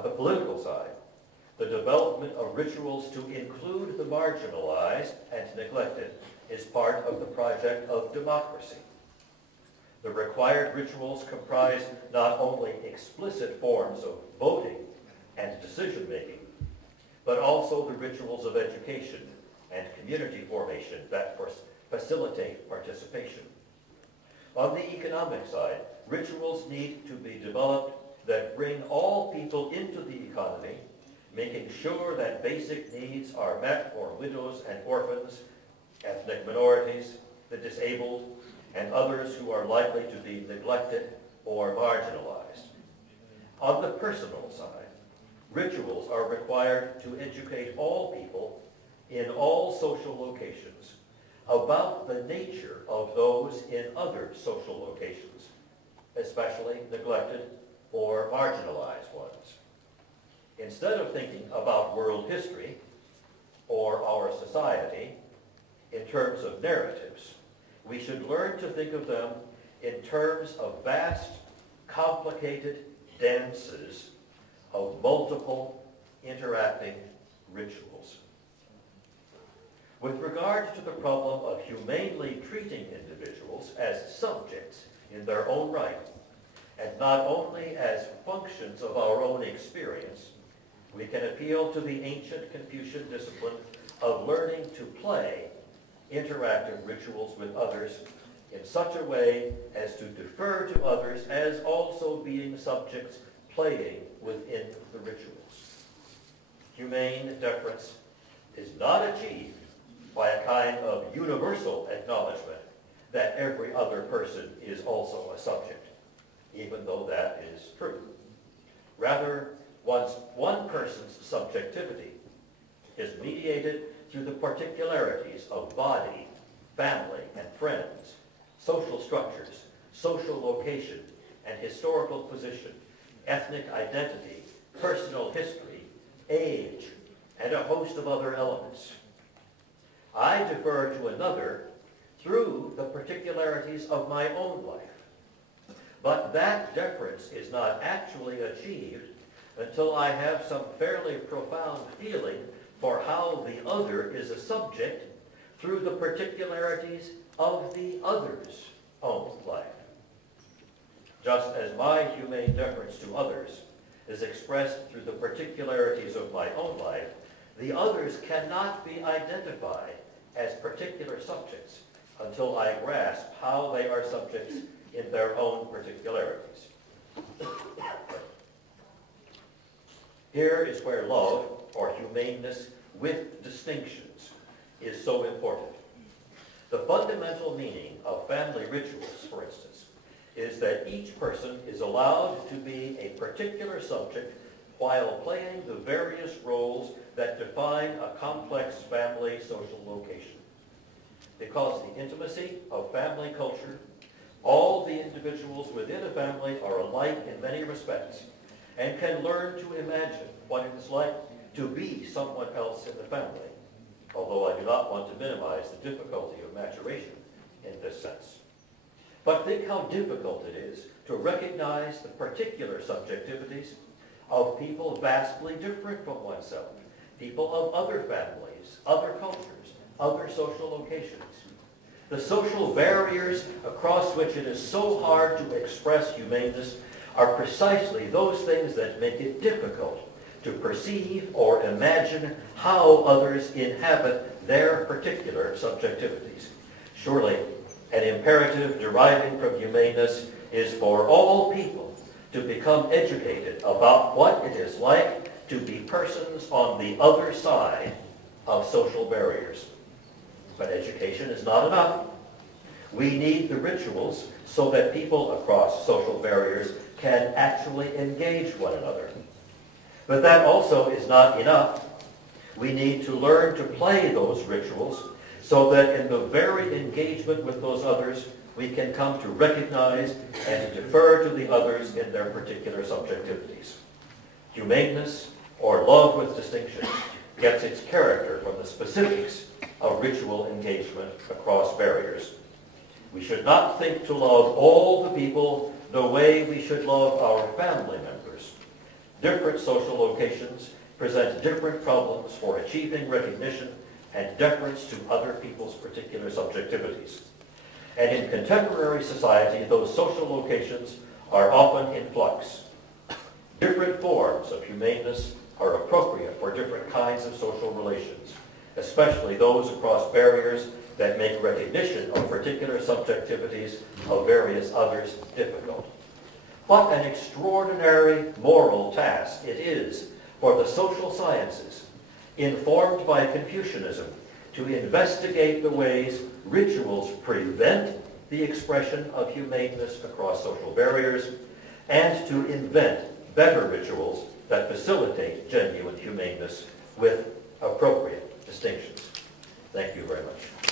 On the political side, the development of rituals to include the marginalized and neglected is part of the project of democracy. The required rituals comprise not only explicit forms of voting and decision-making, but also the rituals of education and community formation that facilitate participation. On the economic side, rituals need to be developed that bring all people into the economy, making sure that basic needs are met for widows and orphans, ethnic minorities, the disabled, and others who are likely to be neglected or marginalized. On the personal side, rituals are required to educate all people in all social locations about the nature of those in other social locations, especially neglected or marginalized ones. Instead of thinking about world history or our society in terms of narratives, we should learn to think of them in terms of vast, complicated dances of multiple interacting rituals. With regard to the problem of humanely treating individuals as subjects in their own right, and not only as functions of our own experience, we can appeal to the ancient Confucian discipline of learning to play interactive rituals with others in such a way as to defer to others as also being subjects playing within the rituals. Humane deference is not achieved by a kind of universal acknowledgement that every other person is also a subject, even though that is true. Rather, once one person's subjectivity is mediated through the particularities of body, family, and friends, social structures, social location, and historical position, ethnic identity, personal history, age, and a host of other elements. I defer to another through the particularities of my own life. But that deference is not actually achieved until I have some fairly profound feeling for how the other is a subject through the particularities of the other's own life. Just as my humane deference to others is expressed through the particularities of my own life, the others cannot be identified as particular subjects until I grasp how they are subjects in their own particularities. Here is where love, or humaneness with distinctions, is so important. The fundamental meaning of family rituals, for instance, is that each person is allowed to be a particular subject while playing the various roles that define a complex family social location. Because the intimacy of family culture, all the individuals within a family are alike in many respects and can learn to imagine what it is like to be someone else in the family, although I do not want to minimize the difficulty of maturation in this sense. But think how difficult it is to recognize the particular subjectivities of people vastly different from oneself, people of other families, other cultures, other social locations. The social barriers across which it is so hard to express humaneness are precisely those things that make it difficult to perceive or imagine how others inhabit their particular subjectivities. Surely, an imperative deriving from humaneness is for all people to become educated about what it is like to be persons on the other side of social barriers. But education is not enough. We need the rituals so that people across social barriers can actually engage one another. But that also is not enough. We need to learn to play those rituals so that in the very engagement with those others, we can come to recognize and to defer to the others in their particular subjectivities. Humaneness, or love with distinction, gets its character from the specifics of ritual engagement across barriers. We should not think to love all the people the way we should love our family members, Different social locations present different problems for achieving recognition and deference to other people's particular subjectivities. And in contemporary society, those social locations are often in flux. Different forms of humaneness are appropriate for different kinds of social relations, especially those across barriers that make recognition of particular subjectivities of various others difficult. What an extraordinary moral task it is for the social sciences, informed by Confucianism, to investigate the ways rituals prevent the expression of humaneness across social barriers, and to invent better rituals that facilitate genuine humaneness with appropriate distinctions. Thank you very much.